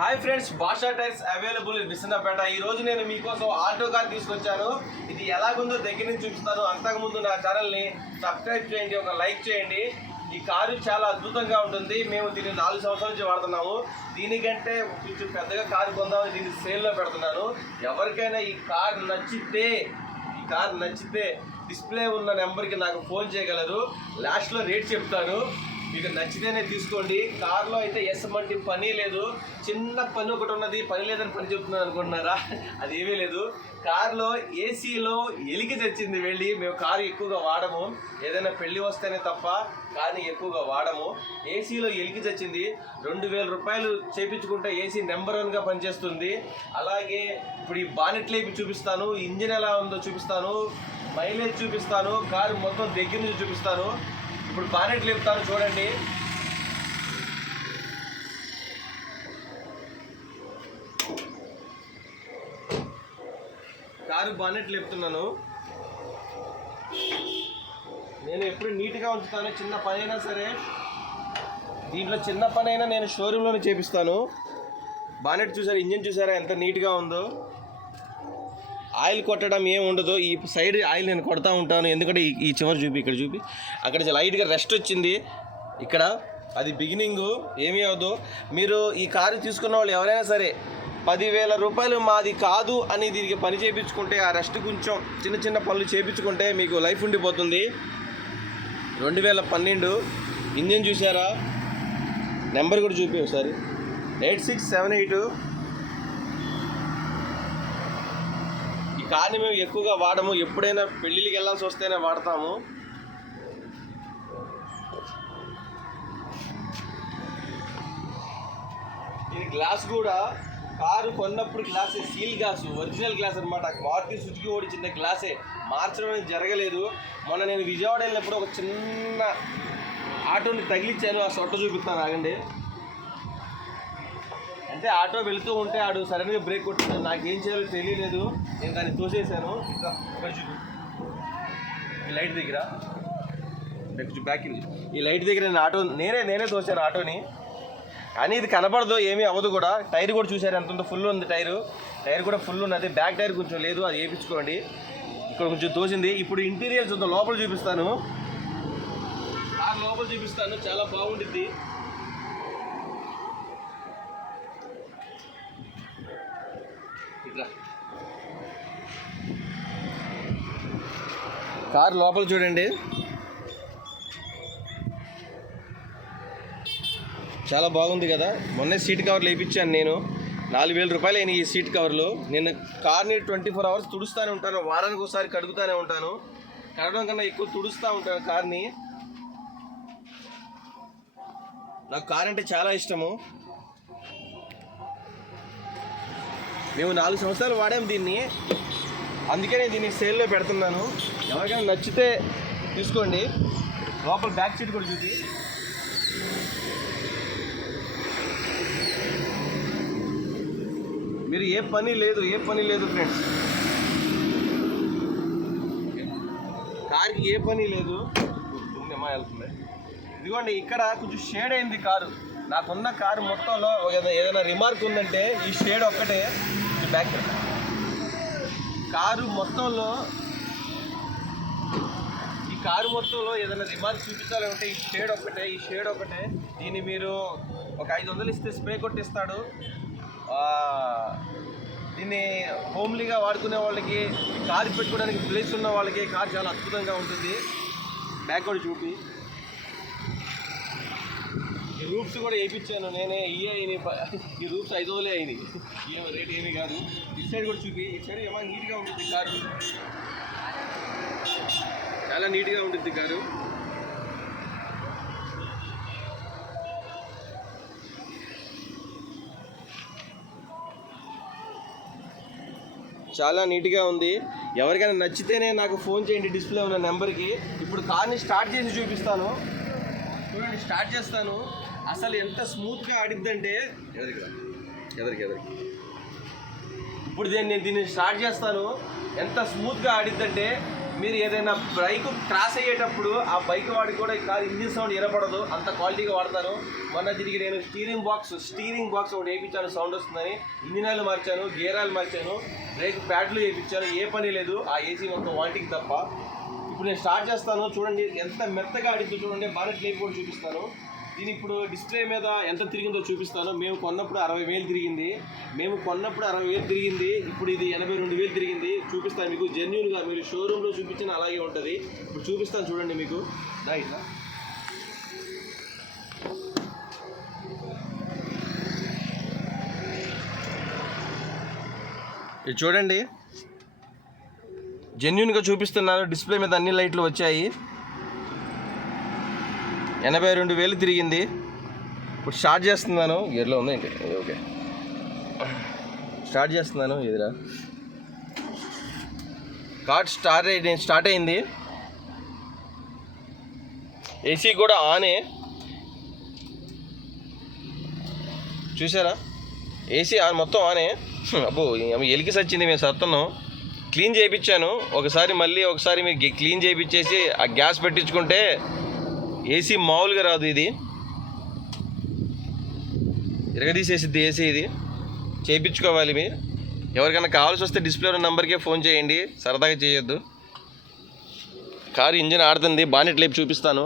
Hi friends, భాషా tyres available in Visannapeta. ఈ రోజు నేను మీకోసం ఆల్టో కార్ తీసుకొచ్చాను. ఇది ఎలాగుందో దగ్గర నుంచి చూపిస్తాను. అంతకుముందు నా ఛానల్ని సబ్స్క్రైబ్ చేయండి, ఒక లైక్ చేయండి. ఈ కారు చాలా అద్భుతంగా ఉంటుంది. మేము దీన్ని 4 సంవత్సరాల నుంచి వాడుతున్నాము. దీనికంటే కొంచెం పెద్దగా కారు కొందామని దీన్ని సేల్లో పెడుతున్నాను. ఎవరికైనా ఈ కార్ నచ్చితే డిస్ప్లే ఉన్న నెంబర్కి నాకు ఫోన్ చేయగలరు. లాస్ట్లో రేట్ చెప్తాను, మీకు నచ్చితేనే తీసుకోండి. కార్లో అయితే ఎస్మంటి పని లేదు. చిన్న పని ఒకటి ఉన్నది, పని లేదని పని చెప్తున్నాను అనుకుంటున్నారా? అది ఏమీ లేదు. కార్లో ఏసీలో ఎలికి తెచ్చింది వెళ్ళి. మేము కారు ఎక్కువగా వాడము, ఏదైనా పెళ్ళి వస్తేనే తప్ప కానీ ఎక్కువగా వాడము. ఏసీలో ఎలికి తెచ్చింది. 2000 రూపాయలు చేయించుకుంటే ఏసీ నెంబర్ 1గా పనిచేస్తుంది. అలాగే ఇప్పుడు ఈ బానెట్ లేపి చూపిస్తాను, ఇంజిన్ ఎలా ఉందో చూపిస్తాను, మైలేజ్ చూపిస్తాను, కారు మొత్తం దగ్గర నుంచి చూపిస్తాను. ఇప్పుడు బానెట్ లేపుతాను, చూడండి. కారు బానెట్ లేపుతున్నాను. నేను ఎప్పుడు నీట్గా ఉంచుతాను. చిన్న పని అయినా సరే, దీంట్లో చిన్న పని అయినా నేను షోరూంలోనే చేపిస్తాను. బానెట్ చూసారా, ఇంజిన్ చూసారా ఎంత నీట్గా ఉందో. ఆయిల్ కొట్టడం ఏం ఉండదు. ఈ సైడ్ ఆయిల్ నేను కొడతా ఉంటాను, ఎందుకంటే ఈ చివరి చూపి, ఇక్కడ చూపి, అక్కడ లైట్గా రెస్ట్ వచ్చింది ఇక్కడ. అది బిగినింగు, ఏమీ అవ్వదు. మీరు ఈ కారు తీసుకున్న వాళ్ళు ఎవరైనా సరే 10,000 రూపాయలు మాది కాదు అని దీనికి పని చేయించుకుంటే, ఆ రెస్ట్ కొంచెం చిన్న చిన్న పనులు చేయించుకుంటే మీకు లైఫ్ ఉండిపోతుంది. 2012 ఇంజిన్ చూసారా, నెంబర్ కూడా చూపి ఒకసారి, 8678. ఈ కార్ని మేము ఎక్కువగా వాడము, ఎప్పుడైనా పెళ్ళిళ్ళకి వెళ్ళాల్సి వస్తేనే వాడతాము. ఇది గ్లాస్ కూడా, కారు కొన్నప్పుడు glass seal glass, original glass అనమాట. మారుతి సుజుకి ఓడిచిన గ్లాసే, మార్చడం అనేది జరగలేదు. మొన్న నేను విజయవాడ వెళ్ళినప్పుడు ఒక చిన్న ఆటోని తగిలిచ్చాను. ఆ సొట్ట చూపిస్తాను, ఆగండి. అంటే ఆటో వెళుతూ ఉంటే ఆడు సడన్గా బ్రేక్ కొట్టాడు. నాకేం చేయాలో తెలియలేదు, నేను దాన్ని తోసేసాను. ఇక్కడ చూపి, ఈ లైట్ దగ్గర, బ్యాక్ ఈ లైట్ దగ్గర నేనే తోసాను ఆటోని. కానీ ఇది కనపడదు, ఏమీ అవ్వదు కూడా. టైర్ కూడా చూసారు ఎంత ఉందో, ఫుల్ ఉంది టైర్ కూడా ఫుల్ ఉన్నది. బ్యాక్ టైర్ కొంచెం లేదు, అది వేయించుకోండి. ఇక్కడ కొంచెం తోసింది. ఇప్పుడు ఇంటీరియర్ చూద్దాం, లోపల చూపిస్తాను. లోపల చూపిస్తాను, చాలా బాగుంటుంది. ఇట్లా కారు లోపల చూడండి, చాలా బాగుంది కదా. మొన్నే సీట్ కవర్లు వేయించాను నేను, 4,000 రూపాయలు అయినాయి ఈ సీట్ కవర్లు. నేను కార్ని 24 అవర్స్ తుడుస్తూనే ఉంటాను, వారానికి ఒకసారి కడుగుతూనే ఉంటాను. కడగడం కన్నా ఎక్కువ తుడుస్తూ ఉంటాను కార్ని. నాకు కార్ అంటే చాలా ఇష్టము. మేము 4 సంవత్సరాలు వాడాము దీన్ని, అందుకే నేను దీన్ని సేల్లో పెడుతున్నాను. ఎవరికైనా నచ్చితే తీసుకోండి. లోపల బ్యాక్ సీట్ కూడా చూసి, మీరు ఏ పని లేదు ఫ్రెండ్స్, కార్కి ఏ పని లేదు. వెళ్తుంది, ఇదిగోండి. ఇక్కడ కొంచెం షేడ్ అయింది కారు. నాకున్న కారు మొత్తంలో ఏదైనా రిమార్క్ ఉందంటే ఈ షేడ్ ఒక్కటే. బ్యాక్ కారు మొత్తంలో ఏదైనా రిమార్క్ చూపించాలంటే ఈ షేడ్ ఒక్కటే. దీన్ని మీరు ఒక 500 ఇస్తే స్ప్రే కొట్టిస్తాడు. దీన్ని హోమ్లీగా వాడుకునే వాళ్ళకి, కారు పెట్టుకోవడానికి ప్లేస్ ఉన్న వాళ్ళకి కారు చాలా అద్భుతంగా ఉంటుంది. బ్యాక్ కూడా చూపి, ఈ రూప్స్ కూడా వేయించాను నేనే. ఈ రూప్స్ 500 అయినాయి, రేట్ ఏమీ కాదు. ఇటు సైడ్ కూడా చూపి, ఇటు సైడ్ ఏమైనా నీట్గా ఉంటుంది కారు, చాలా నీట్గా ఉంటుంది కారు. చాలా నీట్గా ఉంది. ఎవరికైనా నచ్చితేనే నాకు ఫోన్ చేయండి, డిస్ప్లే ఉన్న నెంబర్కి. ఇప్పుడు కార్ని స్టార్ట్ చేసి చూపిస్తాను, చూడండి. స్టార్ట్ చేస్తాను, అసలు ఎంత స్మూత్గా ఆడిద్దంటే, ఎదరికి ఇప్పుడు నేను దీన్ని స్టార్ట్ చేస్తాను. ఎంత స్మూత్గా ఆడిద్దంటే మీరు ఏదైనా బైక్ క్రాస్ అయ్యేటప్పుడు ఆ బైక్ వాడికి కూడా ఈ కారు ఇంజిన్ సౌండ్ వినపడదు, అంత క్వాలిటీగా వాడతాను. మొన్న దీనికి నేను స్టీరింగ్ బాక్స్ ఒకటి వేయించాను, సౌండ్ వస్తుందని. ఇంజిన్ ఆయిల్ మార్చాను, గేర్ ఆయిల్ మార్చాను, బ్రేక్ ప్యాడ్లు వేయించాను, ఏ పని లేదు. ఆ ఏసీ మొత్తం వాంటింగ్ తప్ప. ఇప్పుడు నేను స్టార్ట్ చేస్తాను, చూడండి ఎంత మెత్తగా ఆడిందో చూడండి. బానెట్ లేపి కూడా చూపిస్తాను. దీని ఇప్పుడు డిస్ప్లే మీద ఎంత తిరిగిందో చూపిస్తాను. మేము కొన్నప్పుడు 60,000 తిరిగింది. ఇప్పుడు ఇది 82,000 తిరిగింది. చూపిస్తాను మీకు జెన్యూన్గా, మీరు షోరూంలో చూపించిన అలాగే ఉంటుంది. ఇప్పుడు చూపిస్తాను చూడండి మీకు. ఇట్లా ఇది చూడండి, జెన్యూన్గా చూపిస్తున్నాను. డిస్ప్లే మీద అన్ని లైట్లు వచ్చాయి. 82,000 తిరిగింది. ఇప్పుడు స్టార్ట్ చేస్తున్నాను. గేర్లో ఉంది ఏంటి? ఓకే, స్టార్ట్ చేస్తున్నాను. ఎదురా కార్ స్టార్ట్ అయింది. ఏసీ కూడా ఆనే, చూసారా? ఏసీ ఆన్, మొత్తం ఆనే. అబ్బో ఎలికి సచ్చింది, మేము సత్తున్నాం. క్లీన్ చేయించాను ఒకసారి, మళ్ళీ ఒకసారి మీరు క్లీన్ చేయించేసి ఆ గ్యాస్ పెట్టించుకుంటే ఏసీ మామూలుగా రాదు. ఇది ఇరగదీసేసిద్ది ఏసీ. ఇది చేయించుకోవాలి. మీరు ఎవరికైనా కావాల్సి వస్తే డిస్ప్లే ఉన్న నెంబర్కే ఫోన్ చేయండి, సరదాగా చేయొద్దు. కారు ఇంజిన్ ఆడుతుంది. బానెట్ లేపి చూపిస్తాను.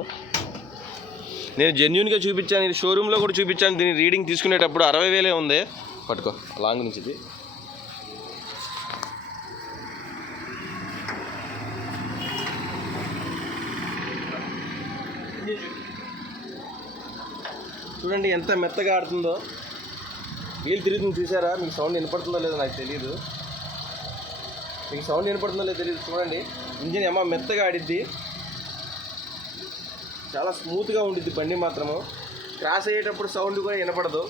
నేను జెన్యూన్గా చూపించాను, ఇది షోరూంలో కూడా చూపించాను. దీని రీడింగ్ తీసుకునేటప్పుడు 60,000 ఉంది. పట్టుకో లాంగ్ నుంచి. ఇది చూడండి ఎంత మెత్తగా ఆడుతుందో. వీలు తిరుగుతుంది చూసారా? మీకు సౌండ్ వినపడుతుందో లేదో నాకు తెలియదు. చూడండి ఇంజిన్ ఏమో మెత్తగా ఆడిద్ది, చాలా స్మూత్గా ఉండిద్ది బండి మాత్రము. క్రాస్ అయ్యేటప్పుడు సౌండ్ కూడా వినపడదు.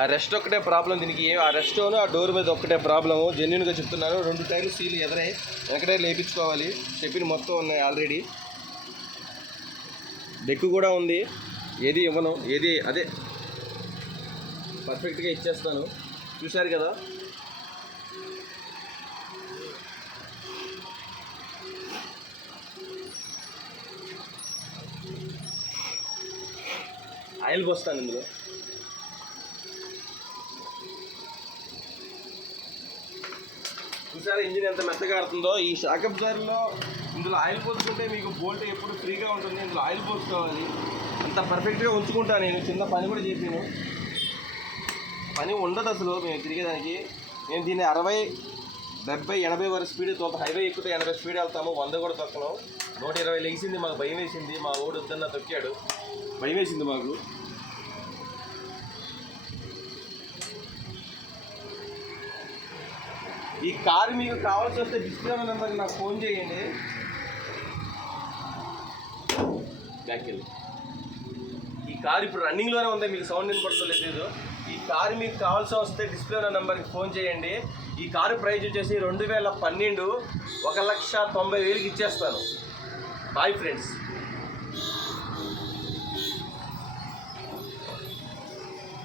ఆ రెస్ట్ ఒక్కటే ప్రాబ్లం దీనికి. ఆ రెస్టోను ఆ డోర్ మీద ఒక్కటే ప్రాబ్లము. జెన్యూన్గా చెప్తున్నాను. 2 టైర్లు సీలు ఎదరాయి, వెనక టైర్లు వేయించుకోవాలి. స్టెప్పిని మొత్తం ఉన్నాయి ఆల్రెడీ. డెక్కు కూడా ఉంది. ఏది ఇవ్వను, ఏది అదే పర్ఫెక్ట్గా ఇచ్చేస్తాను. చూశారు కదా? ఆయిల్ పోస్తాను ఇందులో. చూసారా ఇంజిన్ ఎంత మెత్తగా ఆడుతుందో? ఈ షాక్ అబ్జార్లో ఇందులో ఆయిల్ పోసుకుంటే మీకు బోల్ట్ ఎప్పుడు ఫ్రీగా ఉంటుంది. ఇందులో ఆయిల్ పోసుకోవాలి. అంత పర్ఫెక్ట్గా ఉంచుకుంటాను నేను. చిన్న పని కూడా చేసాను. పని ఉండదు అసలు మేము తిరిగేదానికి. నేను దీన్ని 60, 70, 80 వరకు స్పీడ్ తోక. హైవే ఎక్కితే 80 స్పీడ్ వెళ్తాము, 100 కూడా తొక్కను. 120 లెగిసింది. మాకు భయం వేసింది. మా ఓడు వద్దన్న తొక్కాడు, భయం వేసింది మాకు. ఈ కారు మీకు కావాల్సి వస్తే డిస్ప్లే నెంబర్కి నాకు ఫోన్ చేయండి. బ్యాక్ వెళ్ళి ఈ కారు ఇప్పుడు రన్నింగ్లోనే ఉంది. మీకు సౌండ్ వినపడుతుందో లేదు. ఈ కారు మీకు కావాల్సి వస్తే డిస్ప్లే ఉన్న నెంబర్కి ఫోన్ చేయండి. ఈ కారు ప్రైస్ వచ్చేసి 2012, 1,90,000కి ఇచ్చేస్తాను. Boy friends.